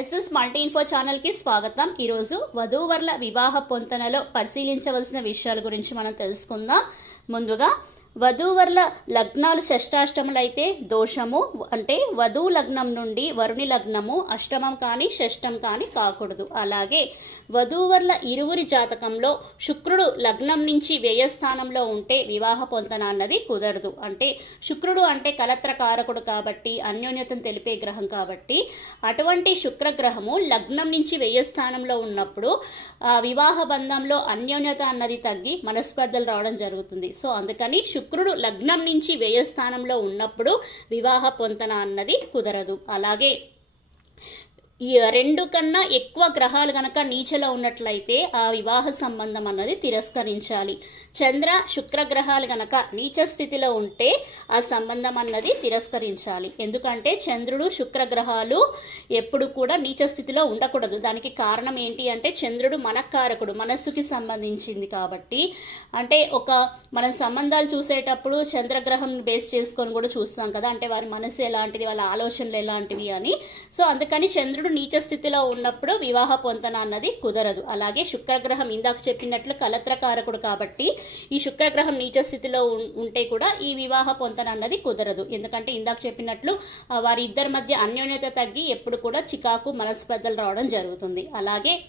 SS multi info ఛానల్కి స్వాగతం. ఈరోజు వధూవరుల వివాహ పొంతనలో పరిశీలించవలసిన విషయాల గురించి మనం తెలుసుకుందాం. ముందుగా వధూవరుల లగ్నాలు షష్టాష్టములైతే దోషము అంటే వధువు లగ్నం నుండి వరుణి లగ్నము అష్టమం కానీ షష్టం కానీ కాకూడదు. అలాగే వధూవరుల ఇరువురి జాతకంలో శుక్రుడు లగ్నం నుంచి వ్యయస్థానంలో ఉంటే వివాహ పొందన అన్నది కుదరదు. అంటే శుక్రుడు అంటే కలత్రకారకుడు కాబట్టి అన్యోన్యతను తెలిపే గ్రహం కాబట్టి అటువంటి శుక్రగ్రహము లగ్నం నుంచి వ్యయస్థానంలో ఉన్నప్పుడు వివాహ బంధంలో అన్యోన్యత అన్నది తగ్గి మనస్పర్ధలు రావడం జరుగుతుంది. సో అందుకని శుక్రుడు లగ్నం నుంచి వ్యయస్థానంలో ఉన్నప్పుడు వివాహ పొంతన అన్నది కుదరదు. అలాగే ఈ రెండు కన్నా ఎక్కువ గ్రహాలు గనక నీచలో ఉన్నట్లయితే ఆ వివాహ సంబంధం అన్నది తిరస్కరించాలి. చంద్ర శుక్ర గ్రహాలు గనక నీచ స్థితిలో ఉంటే ఆ సంబంధం అన్నది తిరస్కరించాలి. ఎందుకంటే చంద్రుడు శుక్ర గ్రహాలు ఎప్పుడు కూడా నీచ స్థితిలో ఉండకూడదు. దానికి కారణం ఏంటి అంటే చంద్రుడు మనకారకుడు మనస్సుకి సంబంధించింది కాబట్టి. అంటే ఒక మనం సంబంధాలు చూసేటప్పుడు చంద్రగ్రహం బేస్ చేసుకొని కూడా చూస్తాం కదా. అంటే వారి మనసు ఎలాంటిది వాళ్ళ ఆలోచనలు ఎలాంటివి అని. సో అందుకని చంద్రుడు నీచ స్థితిలో ఉన్నప్పుడు వివాహ పొంతన అన్నది కుదరదు. అలాగే శుక్రగ్రహం ఇందాక చెప్పినట్లు కలత్రకారకుడు కాబట్టి ఈ శుక్రగ్రహం నీచ స్థితిలో ఉం- ఉంటే కూడా ఈ వివాహ పొంతన అన్నది కుదరదు. ఎందుకంటే ఇందాక చెప్పినట్లు వారిద్దరి వారి ఇద్దరి మధ్య అన్యోన్యత తగ్గి ఎప్పుడు కూడా చికాకు మనస్పర్ధలు రావడం జరుగుతుంది. అలాగే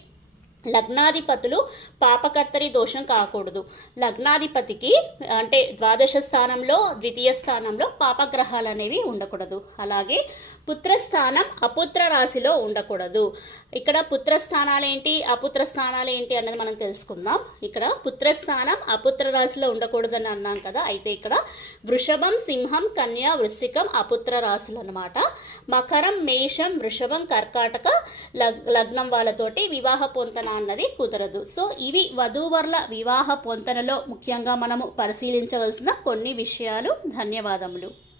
లగ్నాధిపతులు పాపకర్తరి దోషం కాకూడదు. లగ్నాధిపతికి అంటే ద్వాదశ స్థానంలో ద్వితీయ స్థానంలో పాపగ్రహాలు అనేవి ఉండకూడదు. అలాగే పుత్రస్థానం అపుత్ర రాశిలో ఉండకూడదు. ఇక్కడ పుత్రస్థానాలు ఏంటి అపుత్ర స్థానాలు ఏంటి అన్నది మనం తెలుసుకుందాం. ఇక్కడ పుత్రస్థానం అపుత్ర రాశిలో ఉండకూడదని అన్నాం కదా. అయితే ఇక్కడ వృషభం సింహం కన్య వృశ్చికం అపుత్ర రాశులు అనమాట మకరం మేషం వృషభం కర్కాటక లగ్ లగ్నం వాళ్ళతోటి వివాహ పొంతన అన్నది కుదరదు. సో ఇవి వధూవరుల వివాహ పొంతనలో ముఖ్యంగా మనము పరిశీలించవలసిన కొన్ని విషయాలు. ధన్యవాదములు.